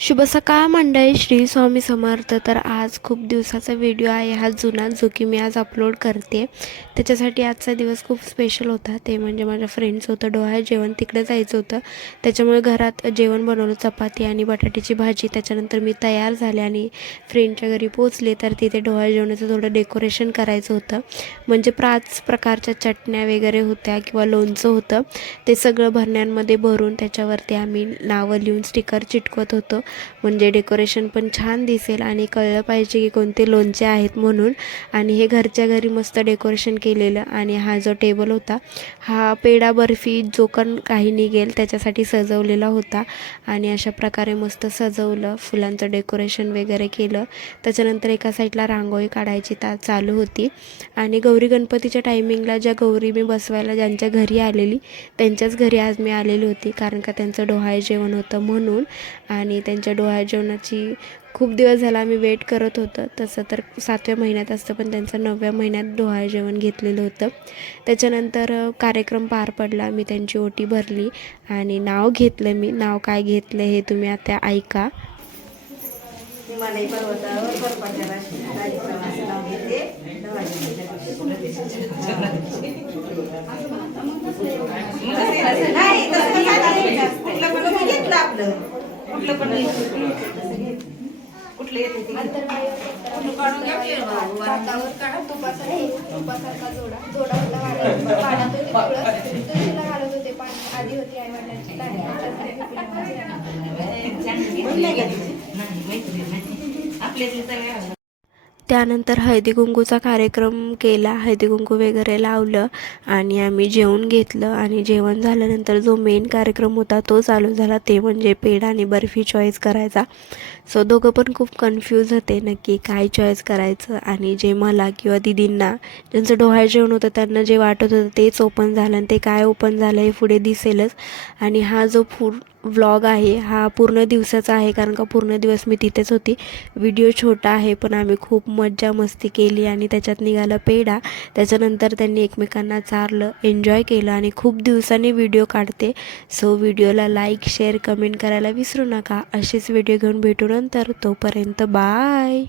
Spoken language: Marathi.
शुभ सकाळ मंडळी. श्री स्वामी समर्थ. तर आज खूप दिवसाचा व्हिडिओ आहे. हा जुना जो की मी आज अपलोड करते. त्याच्यासाठी आजचा दिवस खूप स्पेशल होता. ते म्हणजे माझ्या फ्रेंड्स होतं डोहा जेवण तिकडे जायचं होतं. त्याच्यामुळे घरात जेवण बनवलं चपाती आणि बटाट्याची भाजी. त्याच्यानंतर मी तयार झाले आणि फ्रेंडच्या घरी पोचले तर तिथे डोहा जेवणाचं थोडं डेकोरेशन करायचं होतं. म्हणजे पाच प्रकारच्या चटण्या वगैरे होत्या किंवा लोणचं होतं. ते सगळं भरण्यांमध्ये भरून त्याच्यावरती आम्ही नावं लिहून स्टिकर चिटकवत होतो. म्हणजे डेकोरेशन पण छान दिसेल आणि कळलं पाहिजे की कोणते लोणचे आहेत म्हणून. आणि हे घरच्या घरी मस्त डेकोरेशन केलेलं आणि हा जो टेबल होता हा पेढा बर्फी जो पण काही निघेल त्याच्यासाठी सजवलेला होता. आणि अशा प्रकारे मस्त सजवलं फुलांचं डेकोरेशन वगैरे केलं. त्याच्यानंतर एका साईडला रांगोळी काढायची ता चालू होती. आणि गौरी गणपतीच्या टायमिंगला ज्या गौरी मी बसवायला ज्यांच्या घरी आलेली त्यांच्याच घरी आज मी आलेली होती कारण का त्यांचं डोहाळे जेवण होतं म्हणून. आणि त्यांच्या डोहाळे जेवणाची खूप दिवस झाला आम्ही वेट करत होतं. तसं तर सातव्या महिन्यात असतं पण त्यांचं नवव्या महिन्यात डोहाळ जेवण घेतलेलं होतं. त्याच्यानंतर कार्यक्रम पार पडला. मी त्यांची ओटी भरली आणि नाव घेतलं मी. नाव काय घेतलं हे तुम्ही आता ऐका. हिमालय पर्वतावर बर्फाच्या नाव घेते. नाही तसं घेतलं आपलं? कुठलं पण कुठलं येते तुपासारखा जोडा. जोडा होता. वाड्यात वाड्यात होते तुळस तुळशीला घालत होते पाणी. आधी होती आई वडिलांची आपल्यातले सगळे त्यानंतर हळदीकुंकूचा कार्यक्रम केला हळदीकुंकू वगैरे लावलं आणि आम्ही जेवण घेतलं आणि जेवण झाल्यानंतर जो मेन कार्यक्रम होता तो चालू झाला. ते म्हणजे पेढा आणि बर्फी चॉईस करायचा. सो दोघं पण खूप कन्फ्यूज होते नक्की काय चॉईस करायचं आणि जे मला किंवा दिदींना ज्यांचं डोहाळ जेवण होतं त्यांना जे वाटत होतं तेच ओपन झालं आणि ते काय ओपन झालं हे पुढे दिसेलच. आणि हा जो फूड व्लॉग आहे. हा पूर्ण दिवसाचा आहे कारण का पूर्ण दिवस मी तिथेच होती. व्हिडिओ छोटा आहे पण आम्ही खूप मज्जा मस्ती केली आणि त्याच्यात निघाला पेढा. त्याच्यानंतर त्यांनी एकमेकांना चारलं एन्जॉय केलं आणि खूप दिवसांनी व्हिडिओ काढते. सो व्हिडिओला लाईक शेअर कमेंट करायला विसरू नका. असेच व्हिडिओ घेऊन भेटू नंतर. तोपर्यंत बाय